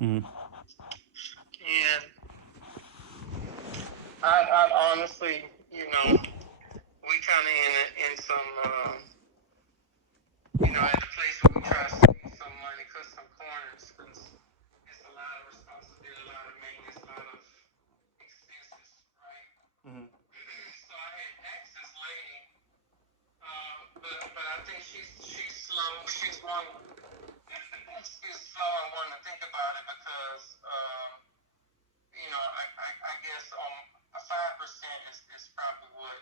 Mm-hmm. And I honestly, we kind of in some, at the place where we try to save some money, cut some corners, because it's a lot of responsibility, a lot of maintenance, a lot of expenses, right? Mm-hmm. So I had asked this lady, but I think she's slow. She's one. She's slow and one to think about it because, I guess 5% is probably what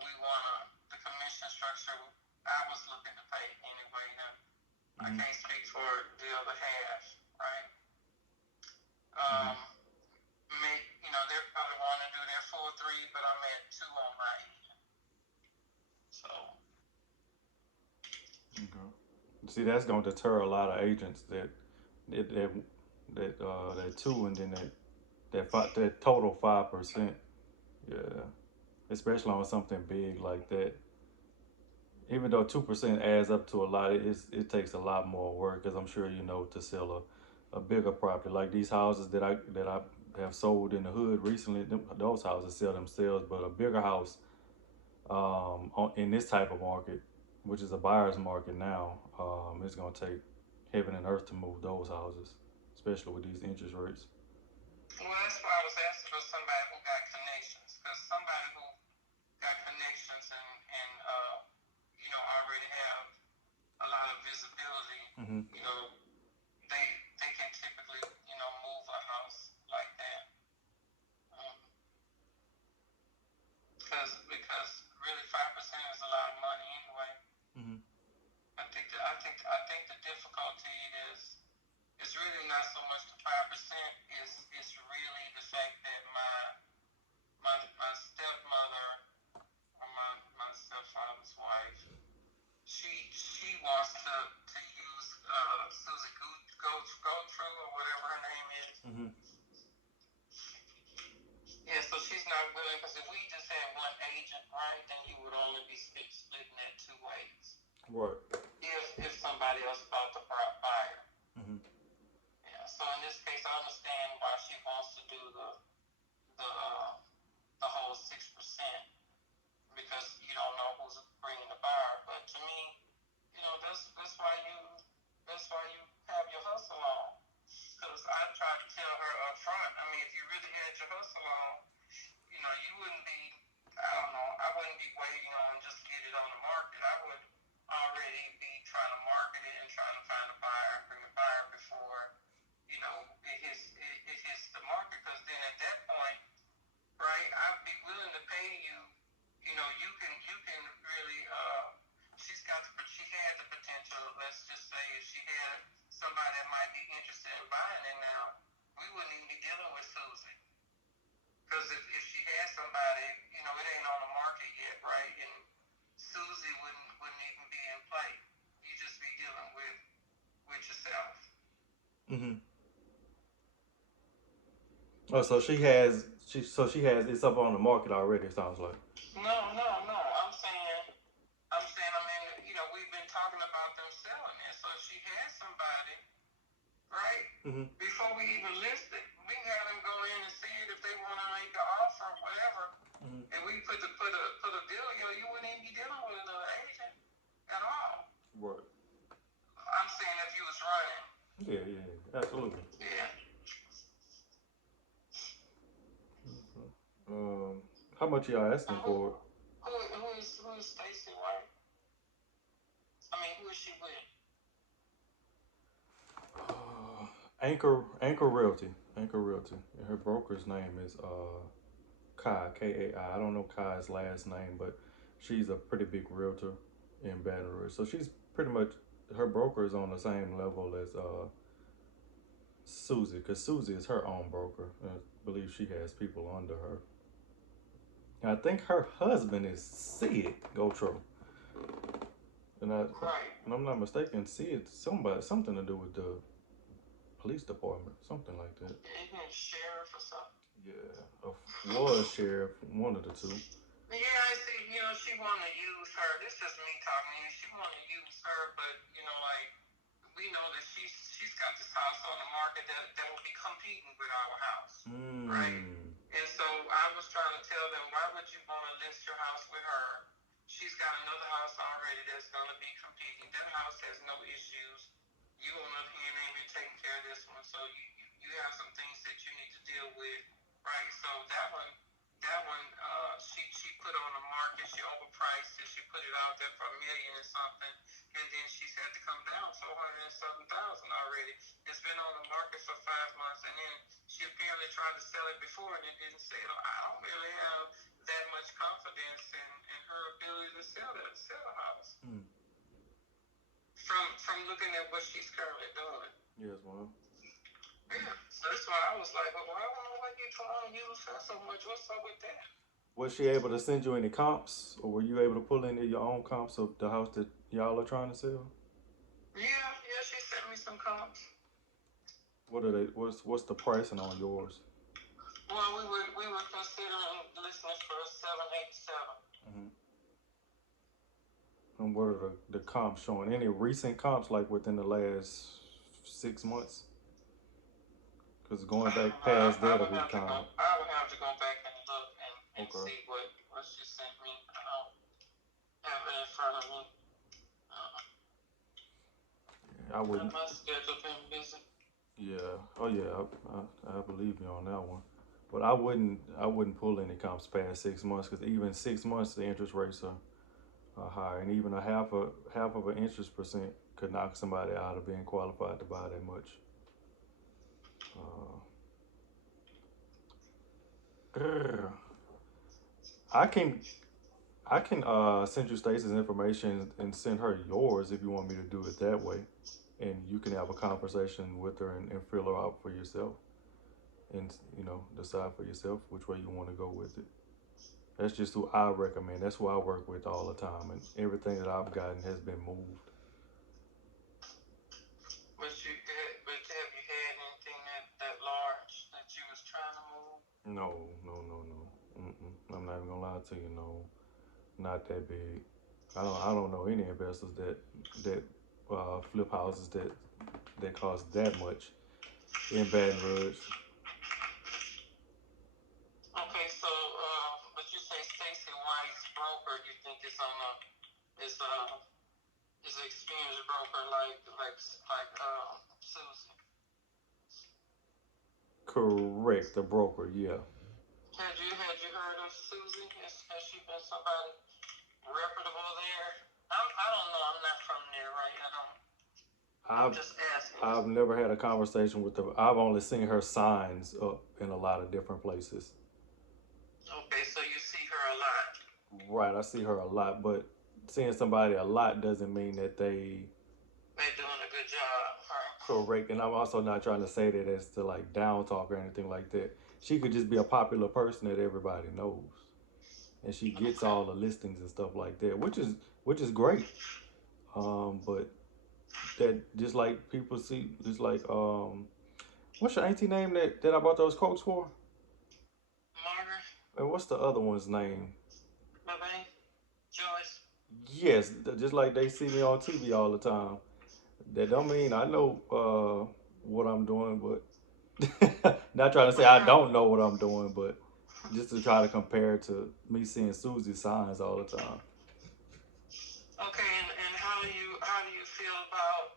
we want the commission structure I was looking to pay anyway. Now, I Mm-hmm. can't speak for the other half, right? Mm-hmm. Um, they probably want to do their full three, but I'm at two on my end. So, Okay. See, that's gonna deter a lot of agents that two and then that total 5%. Yeah, especially on something big like that. Even though 2% adds up to a lot, it takes a lot more work because I'm sure you know to sell a bigger property like these houses that I have sold in the hood recently. Those houses sell themselves, but a bigger house in this type of market, which is a buyer's market now, it's gonna take heaven and earth to move those houses, especially with these interest rates. well, that's why I was asking for somebody who got connections, because somebody who got connections and already have a lot of visibility, Mm-hmm. you know, they they can typically, move a house like that. Um, because really 5% is a lot of money anyway. Mm-hmm. I think the difficulty is really not so much the 5%. Is really the fact that my stepmother or my stepfather's wife, she wants to use Susie go through or whatever her name is. Mm-hmm. Yeah, so she's not willing, because if we just had one agent, right, then you would only be splitting that two ways. Right. If somebody else bought the buyer. Mm-hmm. Yeah. So in this case, I understand why she wants to do the uh, the whole 6%, because you don't know who's bringing the buyer. But to me, that's why you have your hustle on. Because I tried to tell her up front. I mean, if you really had your hustle on, you wouldn't be. I don't know. I wouldn't be waiting on just get it on the market. I would already be trying to market it and trying to find a buyer, bring a buyer before it hits the market. Because then at that point, right, I'd be willing to pay you. You can really. She had the potential. Let's just say if she had somebody that might be interested in buying it now, we wouldn't even be dealing with Susie. Because if she has somebody, it ain't on the market yet, right? And Susie wouldn't even be in play. You just be dealing with yourself. Mm-hmm. Oh, so she has it's up on the market already. It sounds like. No, no, no. I'm saying. I mean, we've been talking about them selling it. So if she has somebody, right? Mm-hmm. Before we even list it, we can have them go in and see it if they want to make an offer or whatever. Mm-hmm. And we put a deal. You wouldn't even be dealing with another agent at all. Right. I'm saying if you was running. Yeah, yeah, yeah, absolutely. Yeah. Okay. How much y'all asking Who for it? who is Stacy White? I mean, who is she with? Anchor Realty. Anchor Realty. And her broker's name is Kai, Kai. I don't know Kai's last name, but she's a pretty big realtor in Baton Rouge. So she's pretty much her broker is on the same level as Susie, because Susie is her own broker. I believe she has people under her. And I think her husband is Sid Gotro, and I Right. and I'm not mistaken, Sid something to do with the police department, something like that. Isn't it sheriff or something? Yeah, was sheriff, one of the two. Yeah, I see. She want to use her. This is me talking to you. She want to use her, but like we know that she's got this house on the market that will be competing with our house, right? Mm. And so I was trying to tell them, why would you want to list your house with her? She's got another house already that's going to be competing. That house has no issues. You on the other hand ain't been taking care of this one, so you have some things that you need to deal with, right? So she put on the market. She overpriced it. She put it out there for $1 million and something, and then she's had to come down 407,000 already. It's been on the market for 5 months, and then she apparently tried to sell it before and it didn't sell. I don't really have that much confidence in her ability to sell a house. Mm. From looking at what she's currently doing. Yes, ma'am. Yeah. So that's why I was like, well, I don't know why you trying to use her so much. What's up with that? Was she able to send you any comps, or were you able to pull any of your own comps of the house that y'all are trying to sell? Yeah, she sent me some comps. What are they? What's the pricing on yours? Well, we were considering listening for 787. Mm-hmm. And what are the comps showing? Any recent comps, like within the last 6 months? Because going back past I that'll would be have to kind go. of I would have to go back and look and okay. see what she sent me. I don't have it in front of me. I wouldn't. My schedule been busy. Yeah. Oh yeah. I believe you on that one. But I wouldn't pull any comps past 6 months because even 6 months the interest rates are higher, and even a half of an interest percent could knock somebody out of being qualified to buy that much. Uh, I can send you Stacey's information and send her yours if you want me to do it that way, and you can have a conversation with her and fill her out for yourself, and decide for yourself which way you want to go with it. That's just who I recommend. That's who I work with all the time, and everything that I've gotten has been moved. But have you had anything that large that you was trying to move? No, no, no, no. I'm not even gonna lie to you. No, not that big. I don't know any investors that flip houses that cost that much in Baton Rouge. Okay, so but you say Stacey White's broker, you think is an experienced broker like Susie? Correct, the broker. Yeah, Had you heard of Susie? Has she been somebody reputable there? I don't know. I'm not from there, right? I don't. I'm I've just asking. I've never had a conversation with her. I've only seen her signs up in a lot of different places. Okay, so you see her a lot. Right, I see her a lot, but seeing somebody a lot doesn't mean that They're doing a good job, huh? correct. And I'm also not trying to say that as to like down talk or anything like that. She could just be a popular person that everybody knows, and she gets Okay. all the listings and stuff like that, which is great. But that just like people see, just like what's your auntie name that I bought those coats for? Margaret, And what's the other one's name? Bebe, Joyce. Yes, just like they see me on TV all the time. That don't mean I know what I'm doing, but not trying to say I don't know what I'm doing, but just to try to compare to me seeing Susie signs all the time. Okay, and how do you feel about?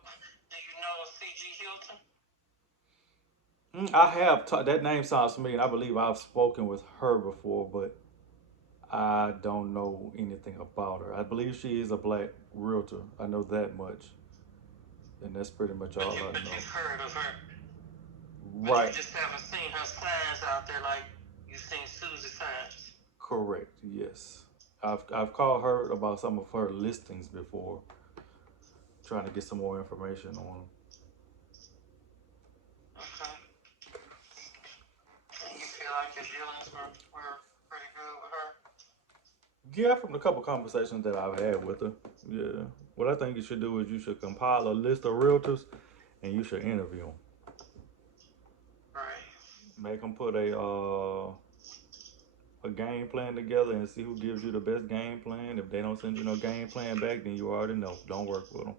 Do you know C.G. Hilton? I have that name sounds familiar. I believe I've spoken with her before, but I don't know anything about her. I believe she is a black realtor. I know that much, and that's pretty much all I But know. you've heard of her. But you Right. just haven't seen her signs out there like you've seen Susie signs. Correct. Yes. I've called her about some of her listings before, trying to get some more information on them. Okay. And you feel like your dealings were pretty good with her? Yeah, from the couple conversations that I've had with her. Yeah. What I think you should do is you should compile a list of realtors and you should interview them. Right. Make them put a game plan together and see who gives you the best game plan. If they don't send you no game plan back, then you already know. Don't work with them.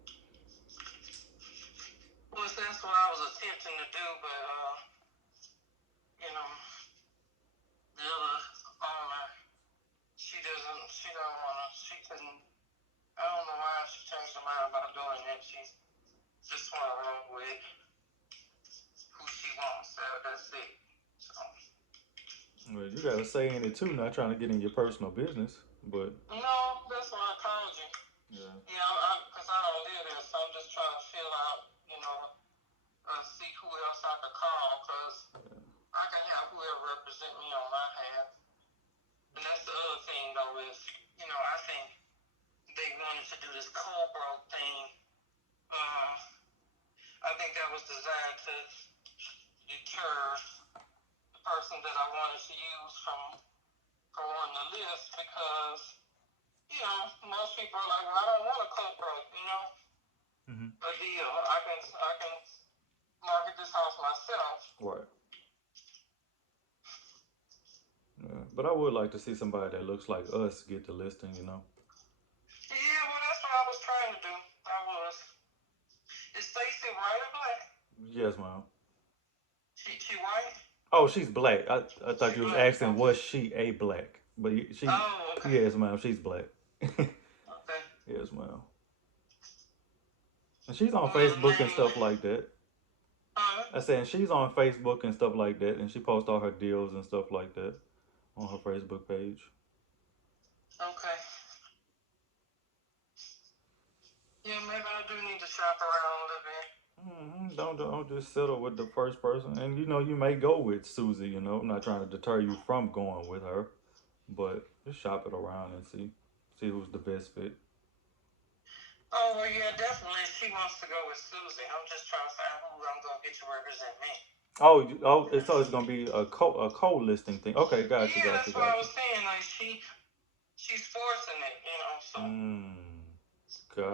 Well, that's what but you know, the other owner, she don't wanna, she couldn't. I don't know why she changed her mind about doing it. She just wanna roll with who she wants. So that's it. So Well, you got to say in it too, not trying to get in your personal business, but no, that's why I called you. yeah, Yeah, because I don't live there, so I'm just trying to fill out, you know, see who else I could call, because I can have whoever represent me on my half. And that's the other thing, though, is, you know, I think they wanted to do this co-broke thing. Uh, I think that was designed to deter the person that I wanted to use from on the list, because, you know, most people are like, well, I don't want a co-broke, you know, hmm, a deal. I can market this house myself. right. Yeah. But I would like to see somebody that looks like us get the listing, you know. Yeah, well, that's what I was trying to do. I was. Is Stacy white or black? Yes, ma'am. She white? Oh, she's black. I She thought you was black. asking Okay. was she a black, but she, Oh, okay. yes, ma'am. She's black. Okay. Yes, ma'am. And she's on Well, the Facebook and name. stuff like that. I Huh? said and she's on Facebook and stuff like that, and she posts all her deals and stuff like that on her Facebook page. Okay. Yeah, maybe I do need to shop around a little bit. Don't just settle with the first person, and you know you may go with Susie. You know, I'm not trying to deter you from going with her, but just shop it around and see who's the best fit. Oh, well, yeah, definitely. She wants to go with Susie. I'm just trying to find who I'm going to get to represent me. So it's gonna be a co listing thing. Okay, Yeah, that's what I got was saying. Like, she's forcing it, you know, so. you.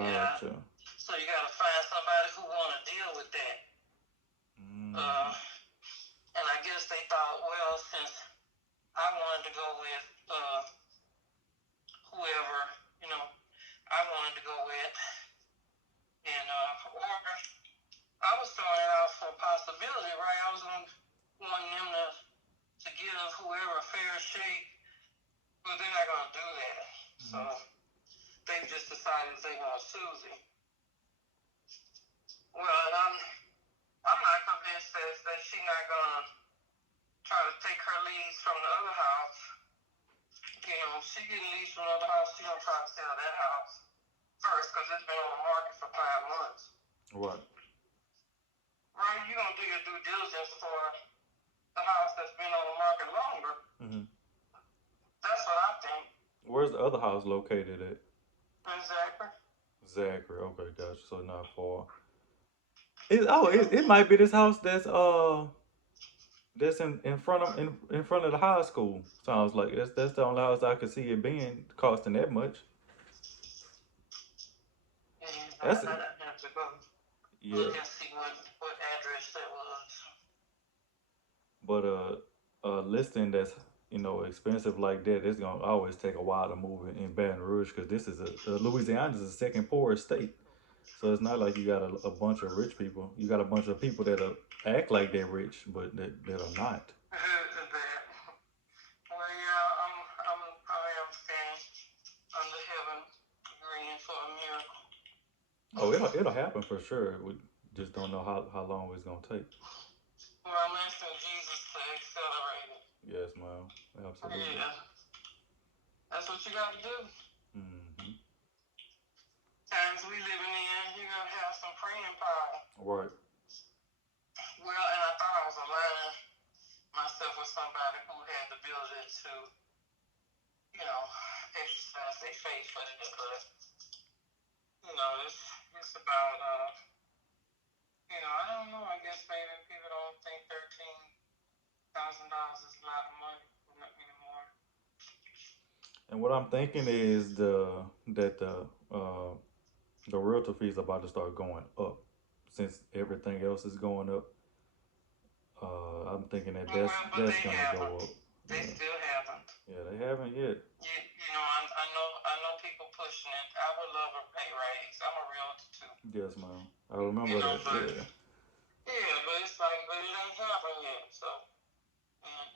Yeah. Gotcha. So you got to find somebody who want to deal with that. Mm, Uh, and I guess they thought, well, since I wanted to go with whoever, you know, I wanted to go with, and or I was throwing it out for a possibility, right? I was wanting them to give whoever a fair shake, but they're not gonna do that. So mm-hmm. they just decided they want Susie. Well, and I'm not convinced that she's not gonna try to take her leads from the other house. You know, she getting leads from the other house, she gonna try to sell that house first, because it's been on the market for 5 months. Right. Right? You gonna do your due diligence for the house that's been on the market longer. Mm-hmm. That's what I think. Where's the other house located at? Exactly. Zachary. Okay, gotcha. So not far. Yeah. It might be this house that's in front of the high school. Sounds like that's the only house I could see it being costing that much. And That's I'd have to go yeah, look and see what address that was. but a listing that's expensive like that, it's gonna always take a while to move in Baton Rouge because this is Louisiana is the second poorest state. So it's not like you got a bunch of rich people. You got a bunch of people that act like they're rich, but that are not. That. Well, yeah, I am staying under heaven, agreeing for a miracle. Oh, it'll happen for sure. We just don't know how long it's gonna take. Well, I'm asking Jesus to accelerate it. Yes, ma'am. Absolutely. Yeah, that's what you got to do. Hmm. Times we living in, you gotta have some praying power. Right. Well, and I thought I was aligning myself with somebody who had the ability to, you know, exercise their faith, but you know, it's about I don't know. I guess maybe people don't think $13,000 is a lot of money anymore. And what I'm thinking is that the realtor fees are about to start going up since everything else is going up. I'm thinking that Well, but that's they gonna go haven't. up. They Yeah. still haven't. Yeah, they haven't yet. I know people pushing it. I would love a pay raise. I'm a realtor too. Yes, ma'am. I You remember know, that. but Yeah. Yeah, but it's like, but it ain't happened yet. So, and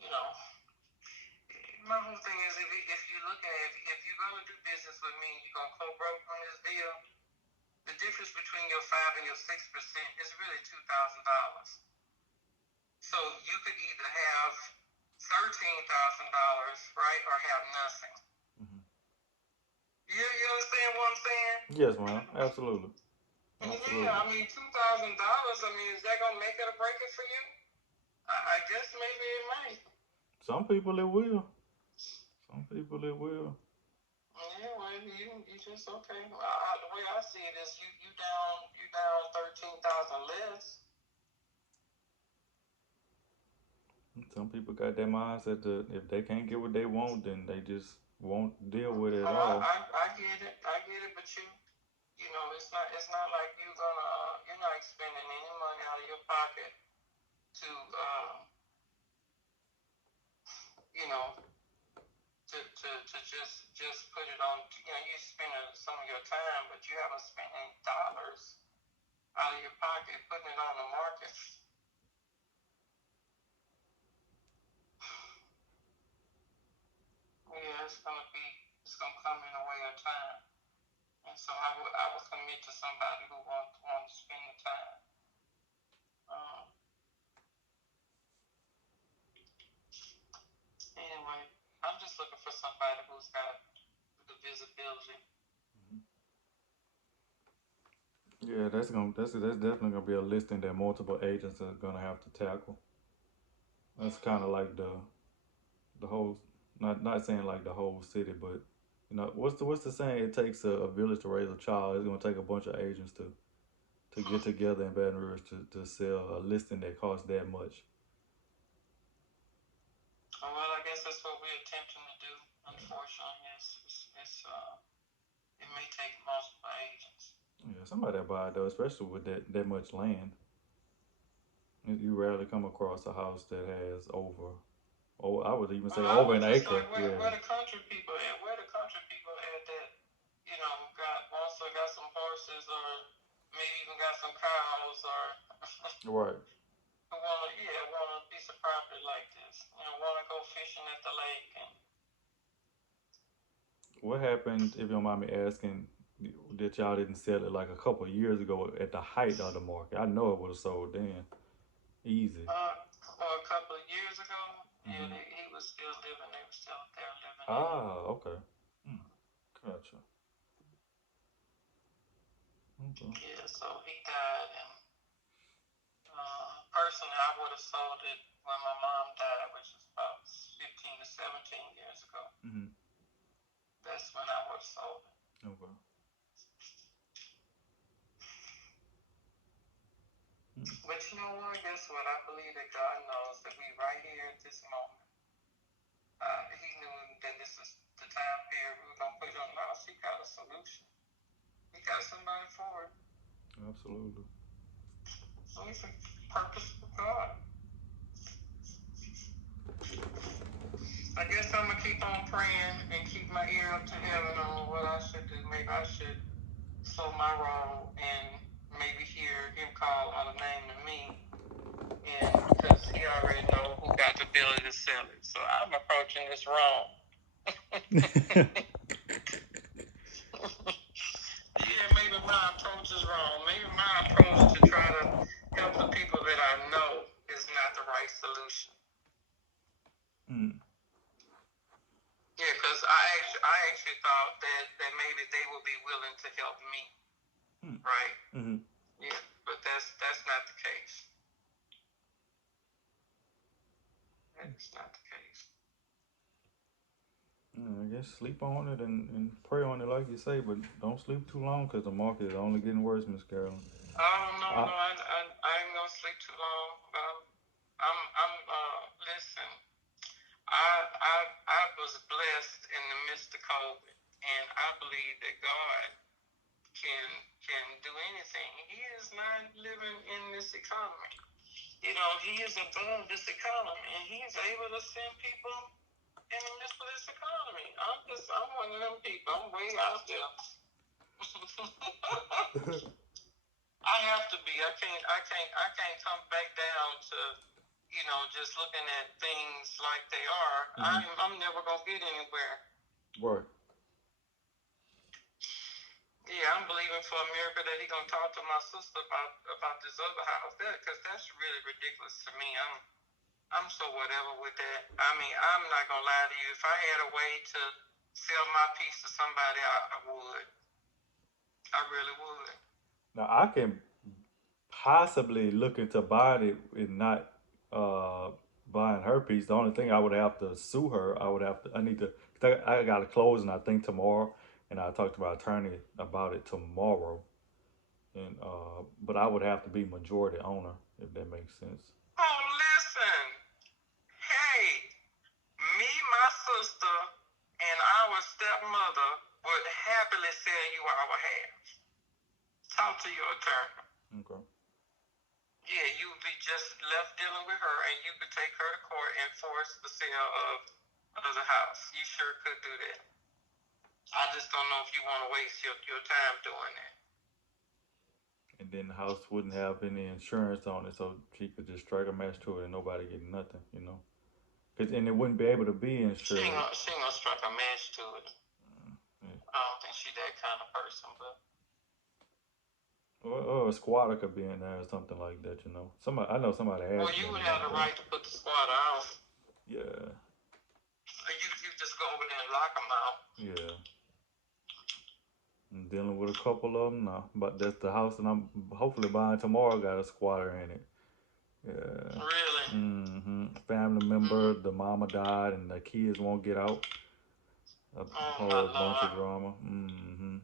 you know, my whole thing is if you look at it, if you're gonna do business with me, you're gonna co-broke on this deal. The difference between your 5 and your 6% is really $2,000. So you could either have $13,000, right, or have nothing. Mm-hmm. You understand what I'm saying? Yes, ma'am. Absolutely. Yeah, Absolutely. I mean $2,000. I mean, is that gonna make it or break it for you? I guess maybe it might. Some people it will. Some people it will. Yeah, well, you just okay. The way I see it is you down 13,000 less. Some people got that mindset that if they can't get what they want, then they just won't deal with it Oh, at all. I get it, but it's not like you're not spending any money out of your pocket to you know to just put it on. You spending some of your time, but you haven't spent any dollars out of your pocket putting it on the market. Yeah, it's gonna come in a way of time, and so I would commit to somebody who want to spend the time. Um, anyway, I'm just looking for somebody who's got the visibility. Yeah, that's definitely gonna be a listing that multiple agents are gonna have to tackle. That's kind of Mm-hmm. like the whole, not saying like the whole city, but what's the saying? It takes a village to raise a child. It's gonna take a bunch of agents to get together in Baton Rouge to sell a listing that costs that much. Well, I guess that's what we're attempting to do. Unfortunately, it may take multiple agents. Yeah, somebody that buy it though, especially with that much land. You rarely come across a house that has over, oh, I would even say I over was an just acre. like, Yeah, where the country people at? Where the country people at that, got also got some horses or maybe even got some cows or right. who want a piece of property like this. Want to go fishing at the lake and What happened, if you don't mind me asking, that y'all didn't sell it like a couple of years ago at the height of the market? I know it would have sold then, easy. or a couple of years ago. Yeah, Hmm. he was still living. They were still there living in it. Ah, okay. Hmm. Gotcha. Okay. Yeah, so he died, and personally, I would have sold it when my mom died, which was about 15 to 17 years ago. Hmm. That's when I would have sold it. Okay. Hmm. But you know what? Guess what? I believe that God knows that we right here at this moment. He knew that this is the time period we were gonna put it on the house. He got a solution. He got somebody for it. Absolutely. So it's a purpose for God. I guess I'm gonna keep on praying and keep my ear up to heaven on what I should do. Maybe I should slow my roll and maybe hear him call out a name to me, and because he already know who got the ability to sell it. So I'm approaching this wrong. Yeah, maybe my approach is wrong. Maybe my approach to try to help the people that I know is not the right solution. Mm. Yeah, because I actually thought that maybe they would be willing to help me, Mm. right? Mm-hmm. Yeah, but that's not the case. That's not the case. I guess sleep on it and pray on it, like you say, but don't sleep too long because the market is only getting worse, Miss Carolyn. Oh no, I, no, I ain't gonna sleep too long. But I'm listen. I was blessed in the midst of COVID, and I believe that God can can do anything. He is not living in this economy. He is above this economy, and He's able to send people in the midst of this economy. I'm one of them people. I'm way out there. I have to be. I can't come back down to, just looking at things like they are. Mm-hmm. I'm never gonna get anywhere. Right. Yeah, I'm believing for a miracle that he gonna talk to my sister about this other house. Because that's really ridiculous to me. I'm so whatever with that. I mean, I'm not gonna lie to you. If I had a way to sell my piece to somebody, I would. I really would. Now I can possibly look into buying it and not uh buying her piece. The only thing I would have to sue her. I would have to. I need to. 'Cause I got to close, and I think tomorrow. And I talked to my attorney about it tomorrow. And but I would have to be majority owner if that makes sense. Oh, listen. Hey, me, my sister, and our stepmother would happily sell you our half. Talk to your attorney. Okay. Yeah, you would be just left dealing with her, and you could take her to court and force the sale of the house. You sure could do that. I just don't know if you want to waste your time doing that. And then the house wouldn't have any insurance on it, so she could just strike a match to it and nobody get nothing, you know. And it wouldn't be able to be insured. She ain't gonna strike a match to it. Yeah. I don't think she's that kind of person, but Or a squatter could be in there or something like that, you know. Somebody I know somebody has well, you been would in have there, the but right to put the squatter out. yeah, You just go over there and lock them out. yeah. I'm dealing with a couple of them now, but that's the house that I'm hopefully buying tomorrow. Got a squatter in it. Yeah. Really? Mm-hmm. Family member, the mama died, and the kids won't get out. A Oh my whole bunch of lord. drama. Mm-hmm.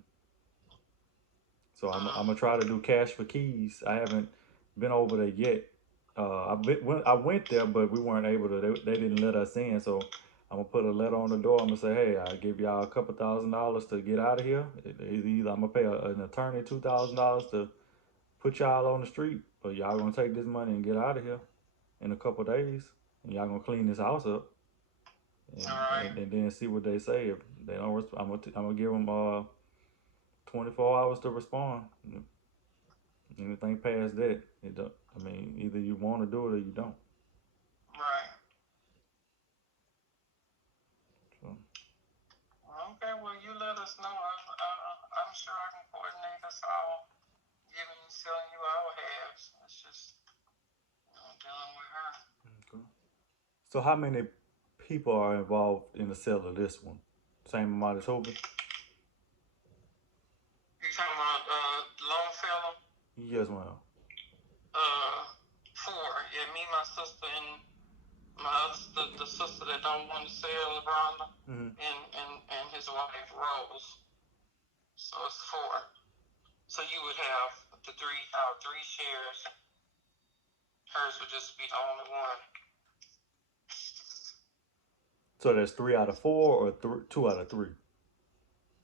So I'm gonna Mm. try to do cash for keys. I haven't been over there yet. I went there, but we weren't able to. They didn't let us in. So I'm gonna put a letter on the door. I'm gonna say, hey, I give y'all a couple $1,000 to get out of here. Either I'm gonna pay an attorney $2,000 to put y'all on the street, or y'all gonna take this money and get out of here in a couple days, and y'all gonna clean this house up, All right. and then see what they say. If they don't, I'm gonna give them 24 hours to respond. Anything past that, it don't, I mean, either you want to do it or you don't. Right. So, Okay. Well, you let us know. I'm sure I can coordinate us all, selling you our halves. It's just dealing with her. okay. So how many people are involved in the sale of this one? Same amount as Hobie? You talking about Longfellow? Yes, ma'am. Uh, four. Yeah, me, my sister, and my other the sister that don't want to sell, Rhonda, Mm-hmm. and his wife Rose. So it's four. So you would have our three shares. Hers would just be the only one. So that's 3 out of 4 or 2 out of 3? 3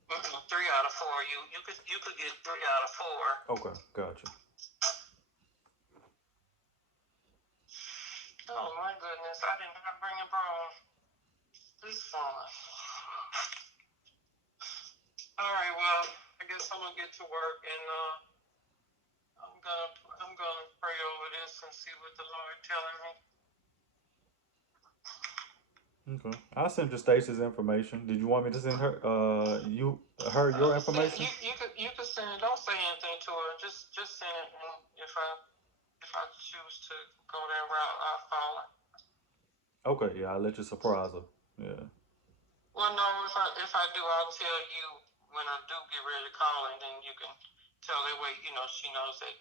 out of 4. You could get 3 out of 4. Okay, gotcha. Oh my goodness! I did not bring a broom. This fun. All right. Well, I guess I'm gonna get to work, and I'm gonna pray over this and see what the Lord telling me. Okay. I sent you Stacy's information. Did you want me to send your information? You could send it. Don't say anything to her. Just send it, and if I choose to go that route, I'll follow. Okay, yeah, I'll let you surprise her. Yeah. Well, no, if I do, I'll tell you when I do get ready to call, and then you can tell that way. She knows that.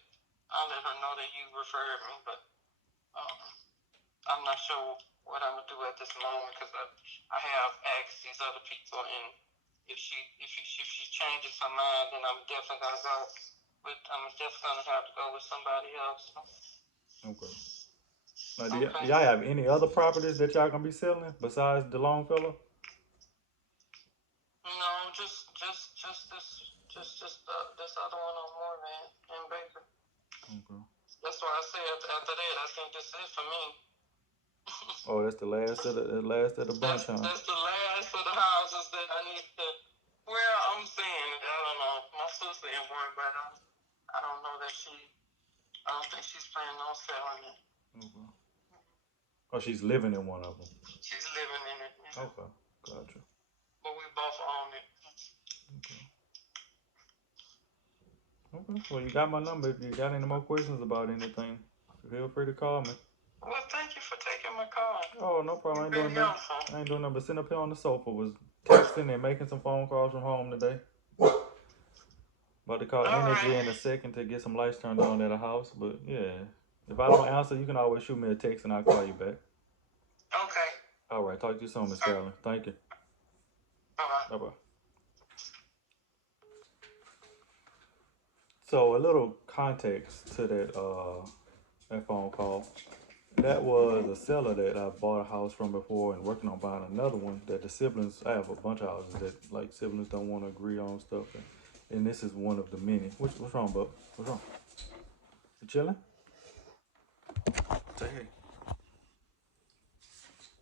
I'll let her know that you referred me, but um, I'm not sure what I'm gonna do at this moment because I have asked these other people, and if she changes her mind, then I'm definitely gonna go. But I'm definitely gonna have to go with somebody else. Okay. Now, Okay. y'all have any other properties that y'all gonna be selling besides the Longfellow? No, just this other one on Moorman in Baker. Okay. That's why I say after that, I think this is for me. Oh, that's the last of the bunch, huh? That's the last of the houses that I need to. Well, I'm saying I don't know. My sister in one, but I don't know that she. I don't think she's planning on selling it. Okay. Oh, she's living in one of them. She's living in it. Yeah. Okay, gotcha. But we both own it. Okay. Okay. Well, you got my number. If you got any more questions about anything, feel free to call me. Well, thank you for taking my call. Oh, no problem. I You've ain't been doing nothing. helpful. I ain't doing nothing but sitting up here on the sofa. Was texting and making some phone calls from home today. About to call All Energy right. in a second to get some lights turned on at the house. But yeah, if I don't answer, you can always shoot me a text and I'll call you back. Okay. All right. Talk to you soon, Miss Carolyn. Thank you. Bye Bye bye. bye. So a little context to that phone call. That was a seller that I bought a house from before and working on buying another one that the siblings, I have a bunch of houses that like siblings don't want to agree on stuff. And this is one of the many. What's wrong, bub? What's wrong? You chilling? Say hey.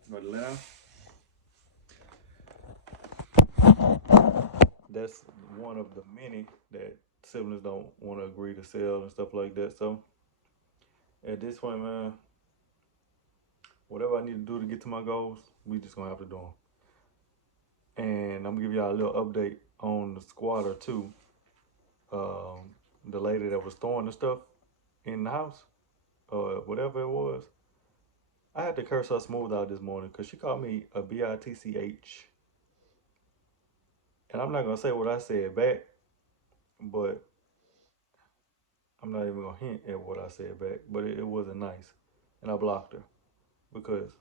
You ready to lay down? That's one of the many that siblings don't want to agree to sell and stuff like that. So at this point, man, whatever I need to do to get to my goals, we just gonna have to do them. And I'm gonna give y'all a little update on the squatter too. The lady that was throwing the stuff in the house, or whatever it was, I had to curse her smooth out this morning because she called me a bitch, and I'm not gonna say what I said back, but I'm not even gonna hint at what I said back. But it wasn't nice, and I blocked her because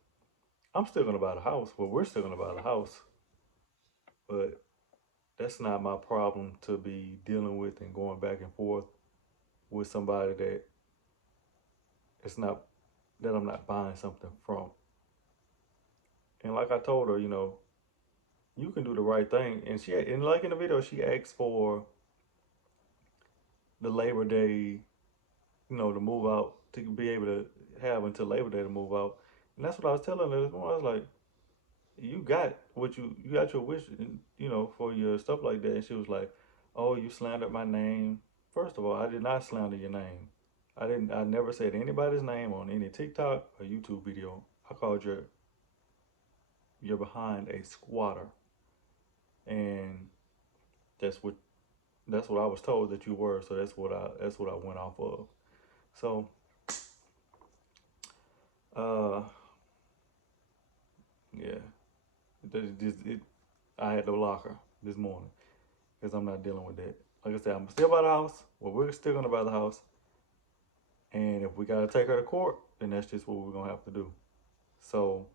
I'm still gonna buy the house. Well, we're still gonna buy the house, but that's not my problem to be dealing with and going back and forth with somebody that it's not that I'm not buying something from. And like I told her, you can do the right thing. And like in the video, she asked for the Labor Day, to move out to be able to have until Labor Day to move out. And that's what I was telling her this morning. I was like, you got you got your wish, for your stuff like that. And she was like, oh, you slandered my name. First of all, I did not slander your name. I never said anybody's name on any TikTok or YouTube video. I called you're behind a squatter, and that's what that's what I was told that you were. So that's what I went off of. So uh yeah, I had to block her this morning because I'm not dealing with that. Like I said, I'm still by the house. Well, we're still gonna buy the house, and if we gotta take her to court, then that's just what we're gonna have to do. So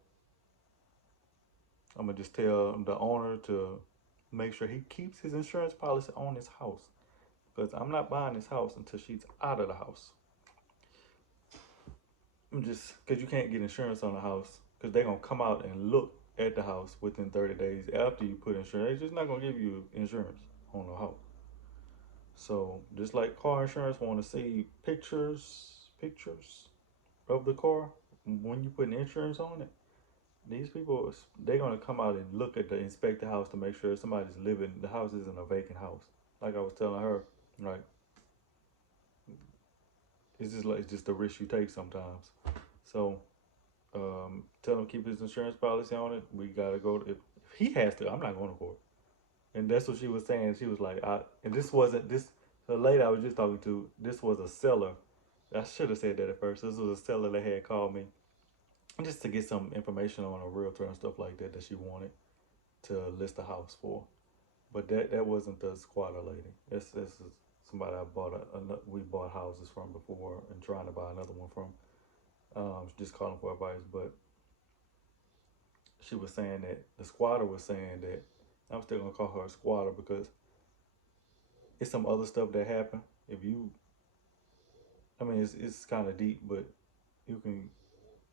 I'm gonna just tell the owner to make sure he keeps his insurance policy on his house because I'm not buying this house until she's out of the house. I'm just because you can't get insurance on the house because they're gonna come out and look at the house within 30 days after you put insurance. They're just not gonna give you insurance on the house. So just like car insurance, want to see pictures of the car when you put insurance on it. These people, they're gonna come out and look at inspect the house to make sure somebody's living. The house isn't a vacant house. Like I was telling her, like it's just the risk you take sometimes. So tell him to keep his insurance policy on it. We gotta go. If he has to, I'm not going to court. And that's what she was saying. She was like, and this wasn't this. The lady I was just talking to, this was a seller. I should have said that at first. This was a seller that had called me just to get some information on a realtor and stuff like that she wanted to list a house for. But that wasn't the squatter lady. This is somebody we bought houses from before and trying to buy another one from. Just calling for advice, but she was saying that the squatter was saying that I'm still gonna call her a squatter because it's some other stuff that happened. If you, I mean, it's kind of deep, but you can,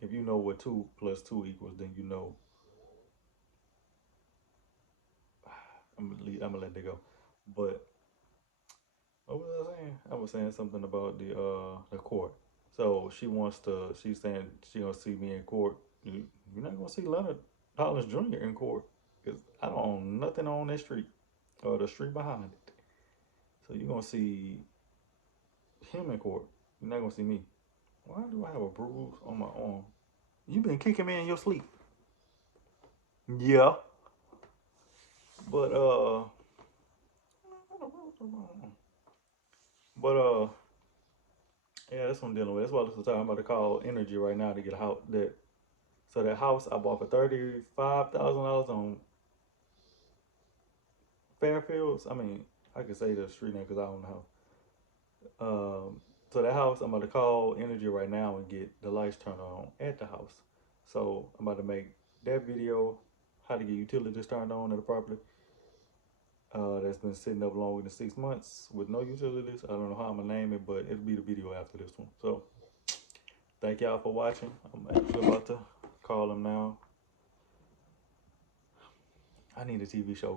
if you know what 2 + 2 equals, then you know. I'm gonna let that go. But what was I saying? I was saying something about the court. So she wants to. She's saying she gonna see me in court. You're not gonna see Leonard Hollins Jr. in court because I don't own nothing on that street or the street behind it. So you're gonna see him in court. You're not gonna see me. Why do I have a bruise on my arm? You been kicking me in your sleep. Yeah, but but yeah, that's what I'm dealing with. That's why this is time I'm about to call Energy right now to get a house. That house I bought for $35,000 on Fairfields. I mean, I could say the street name because I own the house. So that house, I'm about to call Energy right now and get the lights turned on at the house. So I'm about to make that video, how to get utilities turned on at the property. That's been sitting up longer than 6 months with no utilities. I don't know how I'm gonna name it, but it'll be the video after this one. So thank y'all for watching. I'm actually about to call them now. I need a TV show